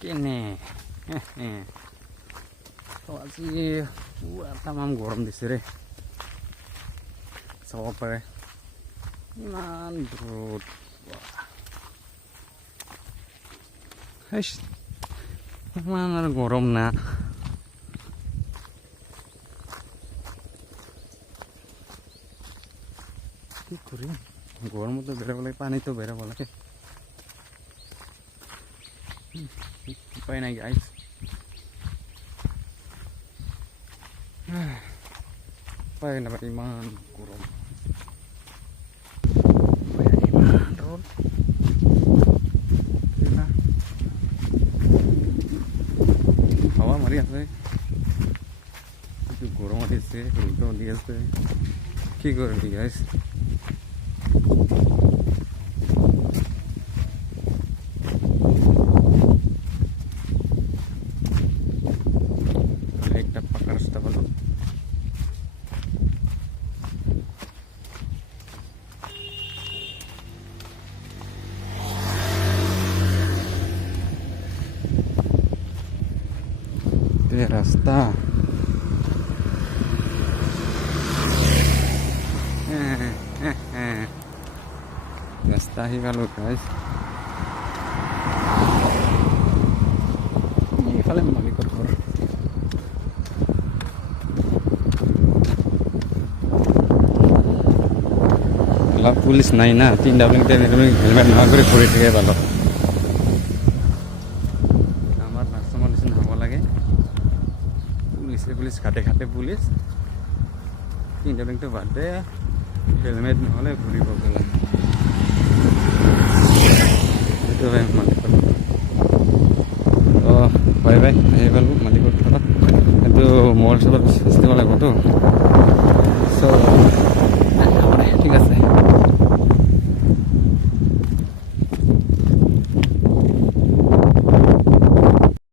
কেনে তো আজি তামাম গৰম দিছে ৰে চাব পাৰে ইমান ৰ'দ ইমান আৰু গৰম না কি কৰিম গৰমতো বেৰাব লাগে পানীতো বেৰাব লাগে উপায় নাই গাইজ উপায় নাপায় ইমান গৰম ইমান ৰ'দ হাৱা মাৰি আছে গৰম উঠিছে ৰ'দ দি আছে কি কৰিবি গাইজ একটা পাকা রাস্তা ভালো রাস্তা রাস্তা আহি গেল গাইজ এইফালে মালিকৰ ঘৰ পুলিশ নাই না তিনটা হেলমেট নোহোৱা কৰি ঘূৰি থাকে ভালো আমাৰ নাচমৰ নিচিনা হ'ব লাগে পুলিচ ঘাটে ঘাটে পুলিচ তিনটা বাদ দে হেলমেট নহ'লে ঘূৰিব গ'লে সেইটো হয় মালিকৰ বাই বাই আহি পালোঁ মালিকৰ ঘৰত কিন্তু মোৰ ওচৰত ফেষ্টিভেল আগতো চ'